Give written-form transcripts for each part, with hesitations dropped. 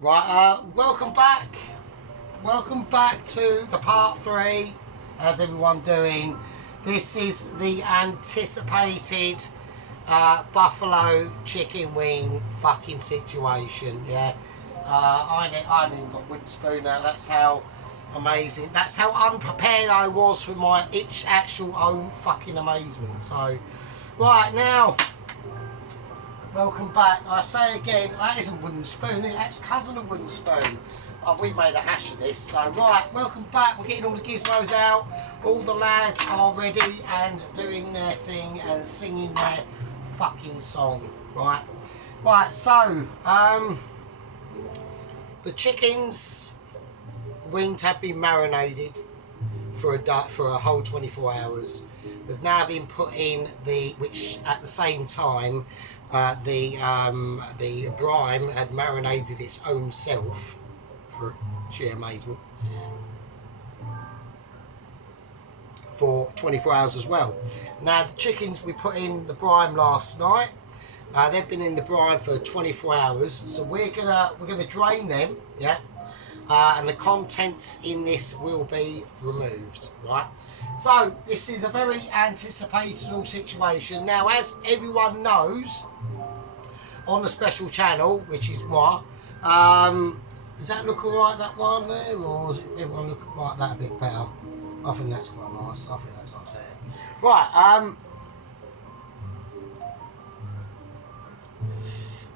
Right, welcome back. Welcome back to the part 3. How's everyone doing? This is the anticipated buffalo chicken wing fucking situation, yeah. I didn't got wooden spoon now. That's how amazing, that's how unprepared I was for my actual own fucking amazement. So, right now, welcome back. I say again, that isn't wooden spoon, that's cousin of wooden spoon. We made a hash of this. So right, welcome back. We're getting all the gizmos out. All the lads are ready and doing their thing and singing their fucking song. Right, so the chickens wings have been marinated for a whole 24 hours. They've now been put in which at the same time the brine had marinated its own self, for sheer amazement, for 24 hours as well. Now the chickens, we put in the brine last night. They've been in the brine for 24 hours, so we're gonna drain them, yeah, and the contents in this will be removed, right? So this is a very anticipated situation. Now, as everyone knows, on the special channel, which is moi, does that look alright, that one there, or does everyone look like that a bit better? I think that's quite nice. I think that's nice there. Right,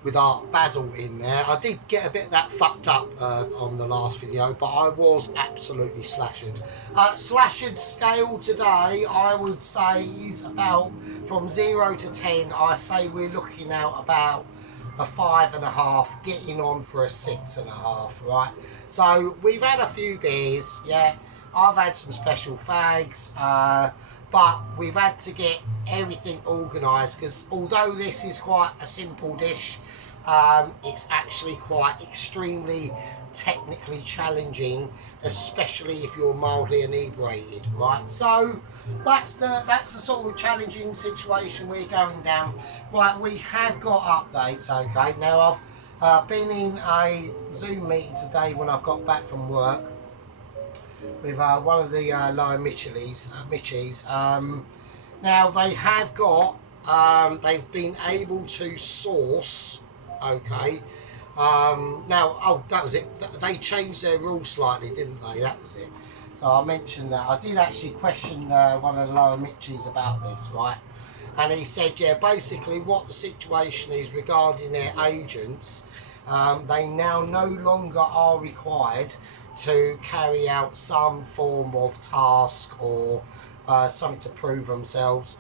with our basil in there. I did get a bit of that fucked up on the last video, but I was absolutely slashed. Slashed scale today, I would say, is about, from 0 to 10, I say we're looking out about a 5.5, getting on for a 6.5, right? So we've had a few beers, yeah. I've had some special fags, but we've had to get everything organised, because although this is quite a simple dish, it's actually quite extremely technically challenging, especially if you're mildly inebriated, right? So that's the sort of challenging situation we're going down. Right, we have got updates, okay? Now I've been in a Zoom meeting today when I got back from work with one of the lower Mitchies. Now they have got, they've been able to source, okay. Now, oh, that was it. They changed their rules slightly, didn't they? That was it. So I mentioned that. I did actually question one of the lower Mitchies about this, right? And he said, yeah, basically what the situation is regarding their agents, they now no longer are required to carry out some form of task or something to prove themselves.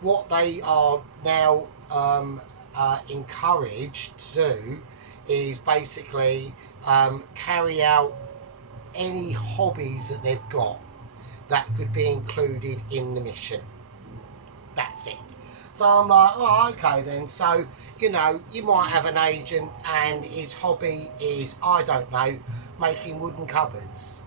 What they are now encouraged to do is basically carry out any hobbies that they've got that could be included in the mission. That's it. So I'm like, oh, okay then. So, you know, you might have an agent and his hobby is, I don't know, making wooden cupboards.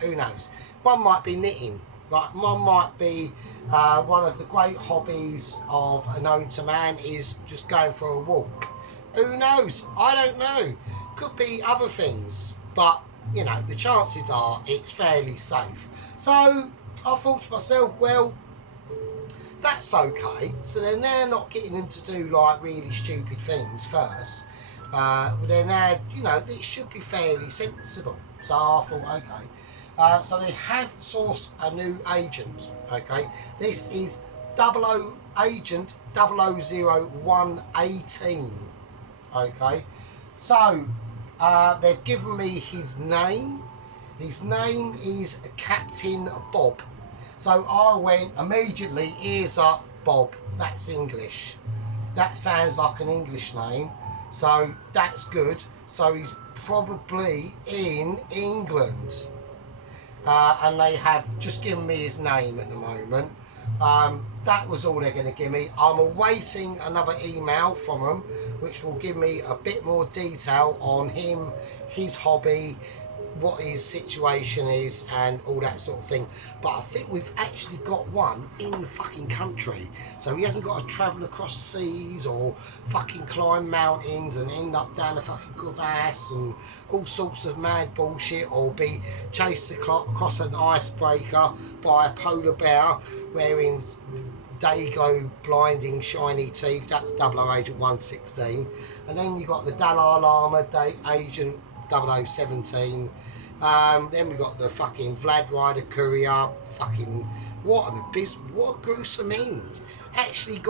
Who knows? One might be knitting. Right? One might be one of the great hobbies of a known to man is just going for a walk. Who knows? I don't know. Could be other things. But, you know, the chances are it's fairly safe. So I thought to myself, well, that's okay. So they're now not getting them to do like really stupid things first. But they're now, you know, it should be fairly sensible. So I thought, okay. So they have sourced a new agent, okay. This is Agent 000118, okay. So they've given me his name. His name is Captain Bob. So I went immediately, ears up, Bob. That's English. That sounds like an English name. So that's good. So he's probably in England. And they have just given me his name at the moment. That was all they're going to give me. I'm awaiting another email from them, which will give me a bit more detail on him, his hobby, what his situation is and all that sort of thing. But I think we've actually got one in the fucking country, so he hasn't got to travel across seas or fucking climb mountains and end up down a fucking crevasse and all sorts of mad bullshit, or be chased across an icebreaker by a polar bear wearing day glow blinding shiny teeth. That's 00 Agent 116. And then you got the Dalai Lama Agent 0017. Then we got the fucking Vlad Ryder Courier. Fucking what an abysmal, what a gruesome end. Actually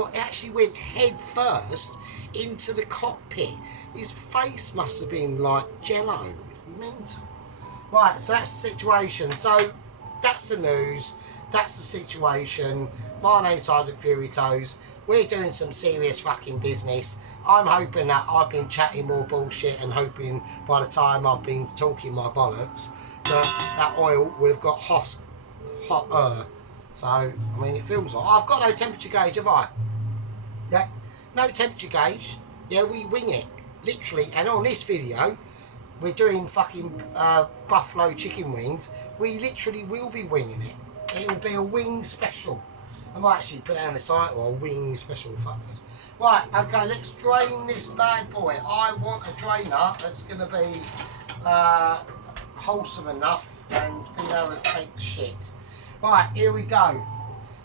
went head first into the cockpit. His face must have been like jello. Mental. Right, so that's the situation. So that's the news. That's the situation. My name's Silent Fury Toes. We're doing some serious fucking business. I'm hoping that I've been chatting more bullshit and hoping by the time I've been talking my bollocks that oil would have got hotter. So, I mean, it feels like I've got no temperature gauge, have I? Yeah, no temperature gauge. Yeah, we wing it, literally. And on this video, we're doing fucking buffalo chicken wings. We literally will be winging it. It'll be a wing special. I might actually put down the site or a wing special. Right, okay, let's drain this bad boy. I want a drainer that's going to be wholesome enough and be able to take the shit. Right, here we go.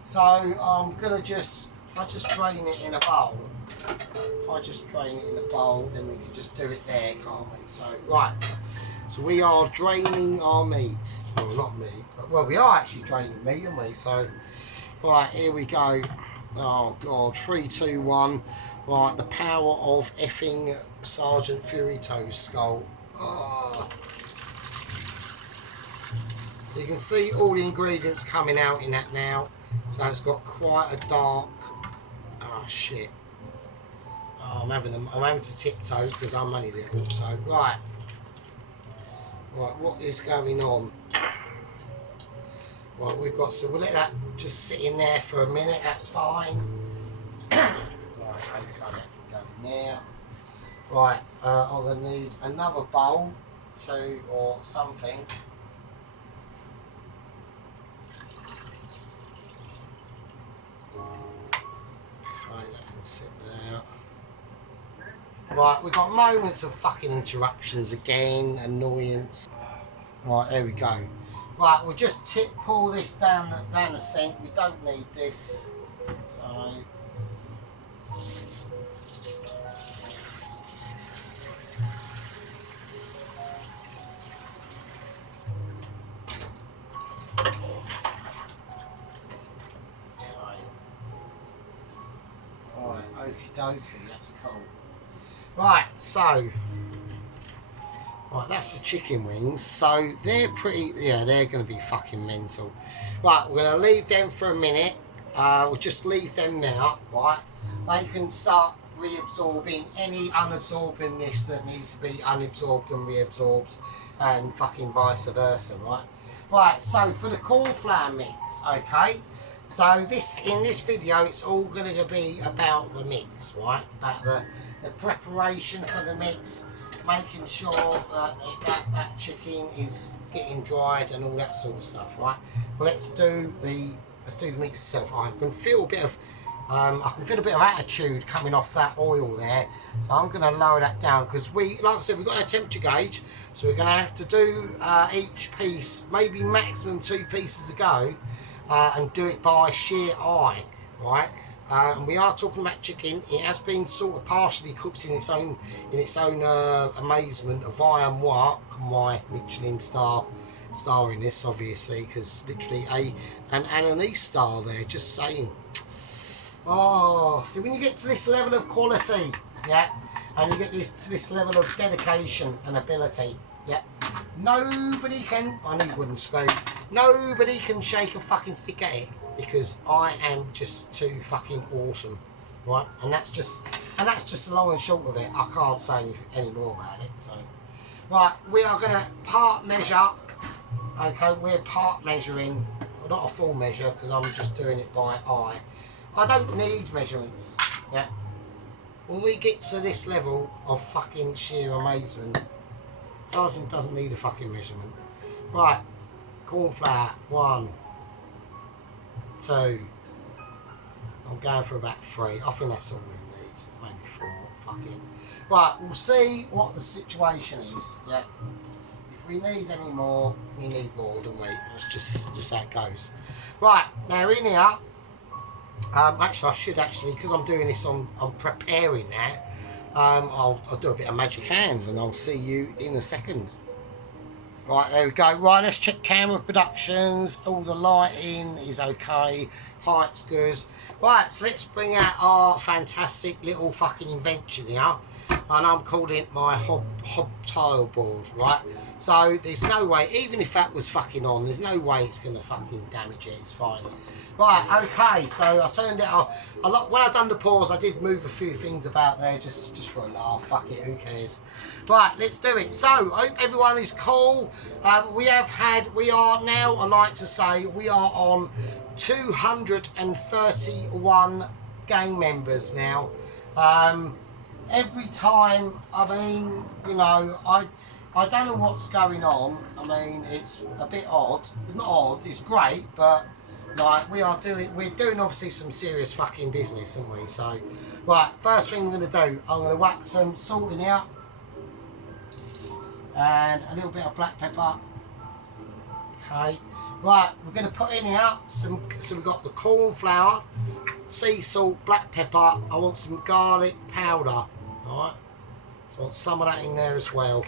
So I'm going to if I just drain it in a bowl. If I just drain it in a bowl, then we can just do it there, can't we? So, right. So we are draining our meat. Well, not meat, but well, we are actually draining meat, aren't we? So, right, here we go. Oh God, 3, 2, 1. Right, the power of effing Sergeant Fury Toes skull. Oh. So you can see all the ingredients coming out in that now. So it's got quite a dark. Oh shit. Oh, I'm having to tiptoe because I'm only little. So right. Right, what is going on? Right, we'll let that just sit in there for a minute, that's fine. Right, okay, go now. Right, I'm going to need another bowl, or something. Okay, that can sit there. Right, we've got moments of fucking interruptions again, annoyance. Right, there we go. Right, we'll just pull this down the sink. We don't need this. So. Right, okie dokie, that's cool. Right, so. Right, that's the chicken wings. So they're pretty, yeah, they're going to be fucking mental. Right, we're going to leave them for a minute. We'll just leave them now, right? They can start reabsorbing any unabsorbingness that needs to be unabsorbed and reabsorbed, and fucking vice versa, right? Right, so for the cornflour mix, okay? So in this video, it's all going to be about the mix, right? About the preparation for the mix, making sure that chicken is getting dried and all that sort of stuff, right? Well, let's do the mix itself. I can feel a bit of attitude coming off that oil there, so I'm going to lower that down because like I said, we've got a temperature gauge, so we're going to have to do each piece, maybe maximum 2 pieces a go, and do it by sheer eye, right? And we are talking about chicken. It has been sort of partially cooked in its own amazement of I am what my Michelin star in this, obviously, because literally an Ananese star there, just saying. Oh, so when you get to this level of quality, yeah, and you get to this level of dedication and ability, yeah, nobody can, I need wooden spoon, nobody can shake a fucking stick at it, because I am just too fucking awesome, right? And that's just the long and short of it. I can't say any more about it. So, right, we are going to part measure. Okay, we're part measuring, well, not a full measure because I'm just doing it by eye. I don't need measurements. Yeah. When we get to this level of fucking sheer amazement, Sergeant doesn't need a fucking measurement. Right, corn flour, 1, 2. I'm going for about 3. I think that's all we need. Maybe 4. Fuck it. Right, we'll see what the situation is. Yeah. If we need any more, we need more, don't we? It's just how it goes. Right, now in here, actually I should because I'm doing this I'm preparing now. I'll do a bit of magic hands and I'll see you in a second. Right, there we go. Right, let's check camera productions. All the lighting is okay. Height's good. Right, so let's bring out our fantastic little fucking invention here. And I'm calling it my hob tile board, right? So there's no way, even if that was fucking on, there's no way it's going to fucking damage it. It's fine. Right, okay, so I turned it off. When I done the pause, I did move a few things about there just for a laugh. Fuck it, who cares? Right, let's do it. So, I hope everyone is cool. We are now, I like to say, we are on 231 gang members now. Every time, I mean, you know, I don't know what's going on. I mean, it's a bit odd. Not odd, it's great, but like we're doing obviously some serious fucking business, aren't we? So, right, first thing we're going to do, I'm going to whack some salt in here and a little bit of black pepper. Okay, right, we're going to put in here so we've got the corn flour, sea salt, black pepper. I want some garlic powder. Alright, so I want some of that in there as well.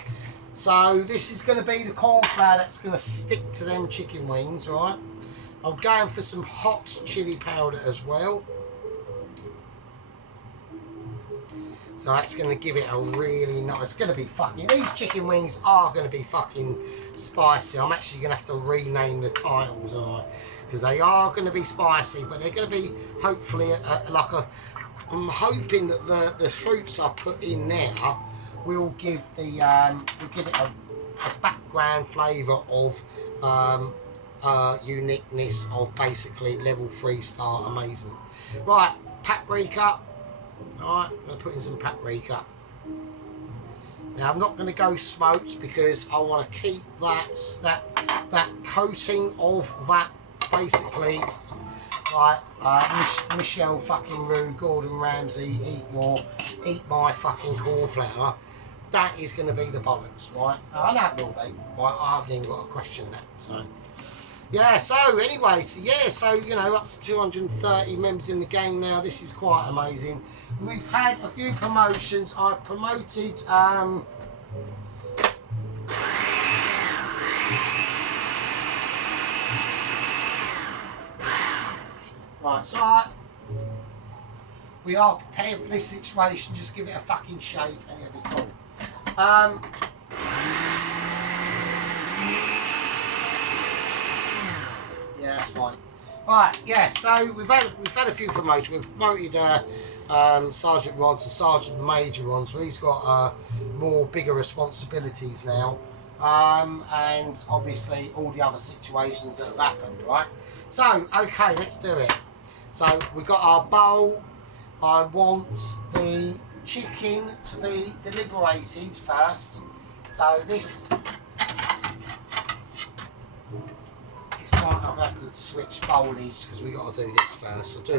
So this is going to be the corn flour that's going to stick to them chicken wings, right? I'm going for some hot chili powder as well. So that's going to give it a really nice, it's going to be fucking, these chicken wings are going to be fucking spicy. I'm actually going to have to rename the titles, aren't I? Because they are going to be spicy, but they're going to be hopefully I'm hoping that the fruits I put in there will give it a background flavour of uniqueness of basically level 3 star amazement. Right, paprika. Alright, I'm going to put in some paprika. Now I'm not going to go smoked because I want to keep that coating of that basically. Right, Michelle fucking Rue, Gordon Ramsay, eat my fucking corn flour. That is going to be the bollocks, right? I know it will be. Right, I haven't even got to question that. So, yeah. So anyway, so you know, up to 230 members in the gang now. This is quite amazing. We've had a few promotions. I've promoted. Right, so we are prepared for this situation. Just give it a fucking shake and it'll be cool. Yeah, that's fine. Right, yeah. So we've had a few promotions. We've promoted Sergeant Ron to Sergeant Major Ron, so he's got more bigger responsibilities now. And obviously all the other situations that have happened. Right. So okay, let's do it. So we've got our bowl. I want the chicken to be deliberated first. So this it's like I've had to switch bowlage because we got to do this first.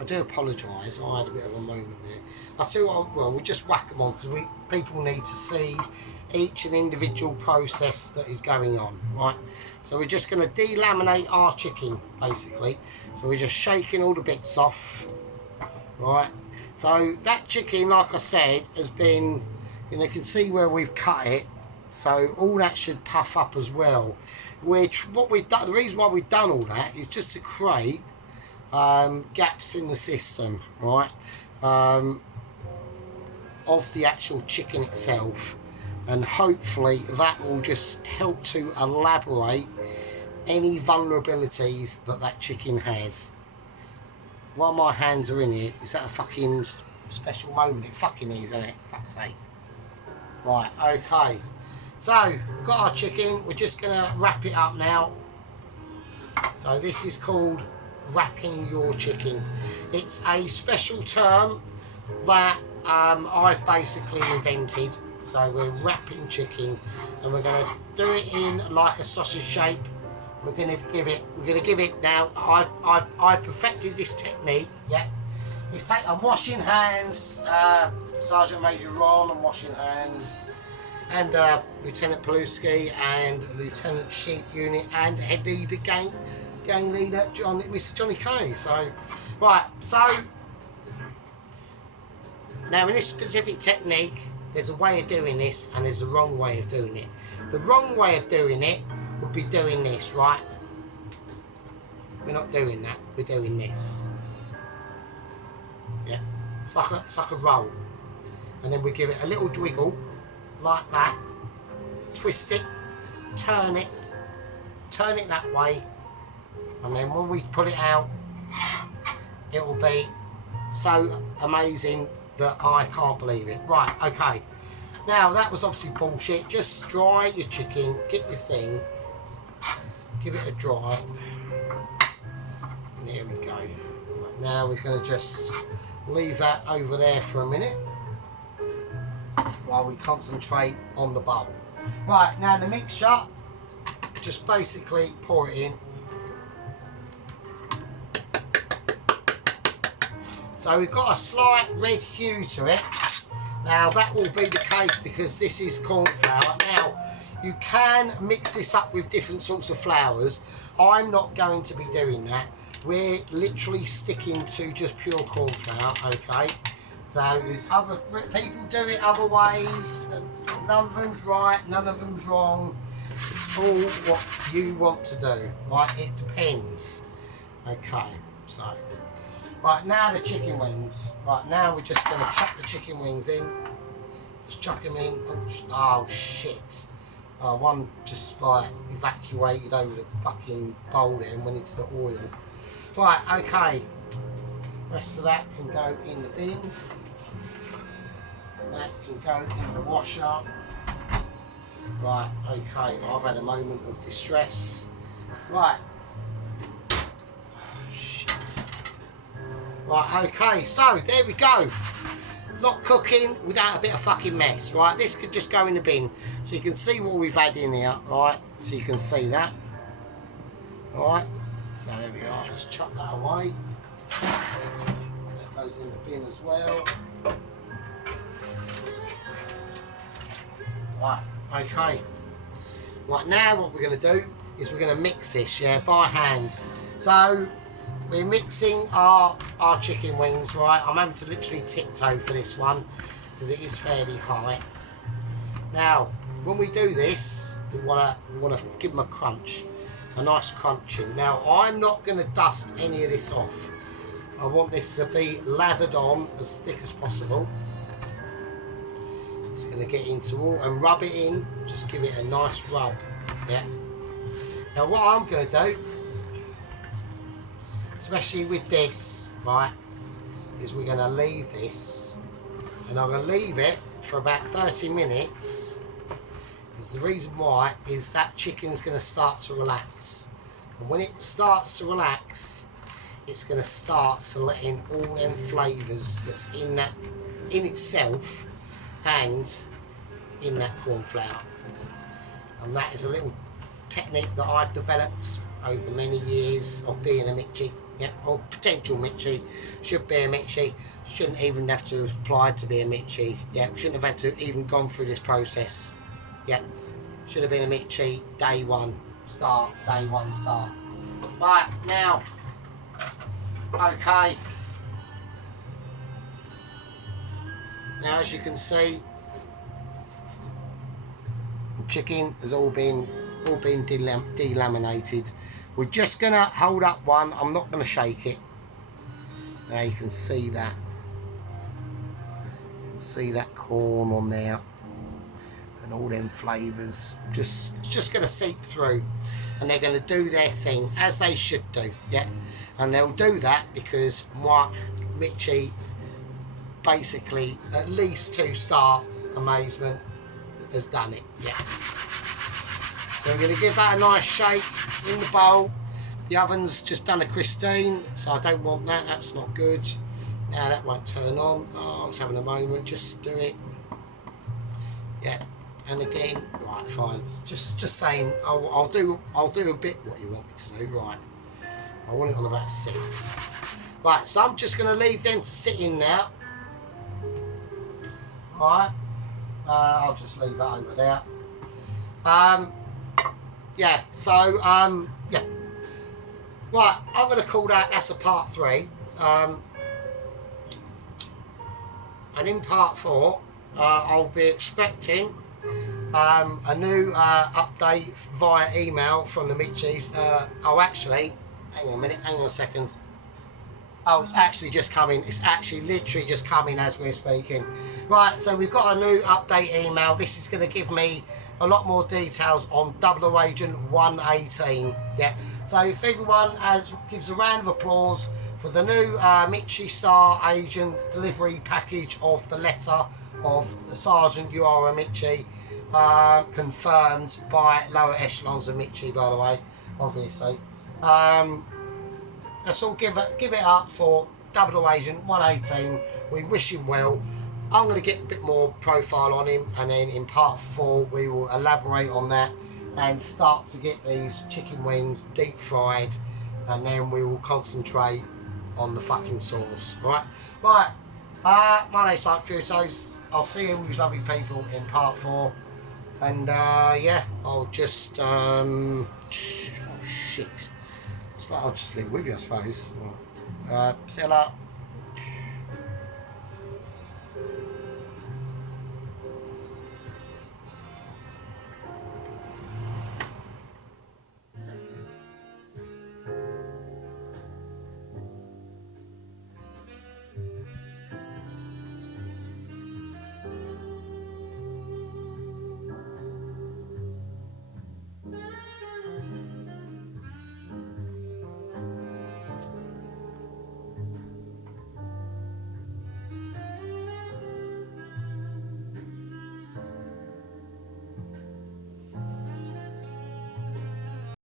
I do apologise. I had a bit of a moment there. I tell you what, well, we just whack them on because people need to see each and individual process that is going on, right? So we're just going to delaminate our chicken, basically. So we're just shaking all the bits off, right? So that chicken, like I said, has been, you know, you can see where we've cut it. So all that should puff up as well. What we've done, the reason why we've done all that is just to create gaps in the system, right? Of the actual chicken itself. And hopefully that will just help to elaborate any vulnerabilities that chicken has. While my hands are in it, is that a fucking special moment? It fucking is, isn't it? Fuck's sake. Right, okay. So, we've got our chicken. We're just going to wrap it up now. So this is called wrapping your chicken. It's a special term that I've basically invented. So we're wrapping chicken, and we're going to do it in like a sausage shape. We're going to give it now. I've perfected this technique. Yeah, I'm washing hands. Sergeant Major Ron, I'm washing hands, and Lieutenant Paluski and Lieutenant Sheep Unit and Head Leader Gang Leader Mr. Johnny Kay. So, right. So now in this specific technique, there's a way of doing this and there's a wrong way of doing it. The wrong way of doing it would be doing this, right? We're not doing that. We're doing this. Yeah, it's like a roll, and then we give it a little wiggle like that. Twist it, turn it that way, and then when we pull it out, it will be so amazing that I can't believe it. Right, okay. Now that was obviously bullshit. Just dry your chicken, get your thing, give it a dry. And there we go. Right, now we're going to just leave that over there for a minute while we concentrate on the bowl. Right, now the mixture, just basically pour it in. So we've got a slight red hue to it. Now that will be the case because this is corn flour. Now you can mix this up with different sorts of flours. I'm not going to be doing that. We're literally sticking to just pure corn flour, okay? So there's other people do it other ways. None of them's right, none of them's wrong. It's all what you want to do, right? It depends. Okay, so right now the chicken wings. Right now we're just going to chuck the chicken wings in. Just chuck them in. Oh shit! One just like evacuated over the fucking bowl there and went into the oil. Right, okay. Rest of that can go in the bin. That can go in the washer. Right, okay. I've had a moment of distress. Right. Oh, shit. Right, okay. So there we go. Not cooking without a bit of fucking mess. Right, this could just go in the bin. So you can see what we've had in here. Right, so you can see that. Right. So there we are, just chuck that away. That goes in the bin as well. Right, okay. Right, now what we're going to do is we're going to mix this, yeah, by hand. So we're mixing our chicken wings, right? I'm having to literally tiptoe for this one because it is fairly high. Now, when we do this, we want to give them a crunch. A nice crunching. Now I'm not going to dust any of this off. I want this to be lathered on as thick as possible. It's going to get into all and rub it in. Just give it a nice rub. Yeah. Now what I'm going to do, especially with this, right, is we're going to leave this, and I'm going to leave it for about 30 minutes. The reason why is that chicken's going to start to relax, and when it starts to relax, it's going to start to let in all them flavours that's in itself and in that corn flour. And that is a little technique that I've developed over many years of being a Mitchie, yeah, or potential Mitchie. Should be a Mitchie, shouldn't even have to have applied to be a Mitchie, yeah, shouldn't have had to even gone through this process. Yeah, should have been a Mitchie day one start. Right, now, okay. Now as you can see, the chicken has all been delaminated. We're just gonna hold up one. I'm not gonna shake it. Now you can see that. You can see that corn on there. And all them flavours just going to seep through, and they're going to do their thing as they should do, yeah. And they'll do that because Mitchie basically at least 2-star amazement has done it, yeah. So we're going to give that a nice shake in the bowl. The oven's just done a Christine, so I don't want that. That's not good. Now that won't turn on. Oh, I was having a moment. Just do it. Yeah. And again, right, fine. Just saying. I'll do a bit what you want me to do. Right. I want it on about 6. Right. So I'm just going to leave them to sit in now. Right. I'll just leave that over there. Yeah. So yeah. Right. I'm going to call that's a part 3. And in part 4, I'll be expecting a new update via email from the Mitchies. Oh, actually, hang on a minute, hang on a second. Oh, it's actually just coming. It's actually literally just coming as we're speaking. Right, so we've got a new update email. This is going to give me a lot more details on 00 Agent 118. Yeah, so if everyone gives a round of applause for the new Mitchie Star Agent delivery package of the letter of the Sergeant, you are a Mitchie, confirmed by lower echelons of Mitchie, by the way, obviously. Let's all give it up for 00 Agent 118. We wish him well. I'm going to get a bit more profile on him, and then in part 4 we will elaborate on that and start to get these chicken wings deep fried, and then we will concentrate on the fucking sauce. Right, my name's Psych Futos. I'll see you lovely people in part 4, and yeah, I'll just oh shit, I'll just leave with you, I suppose. See you later.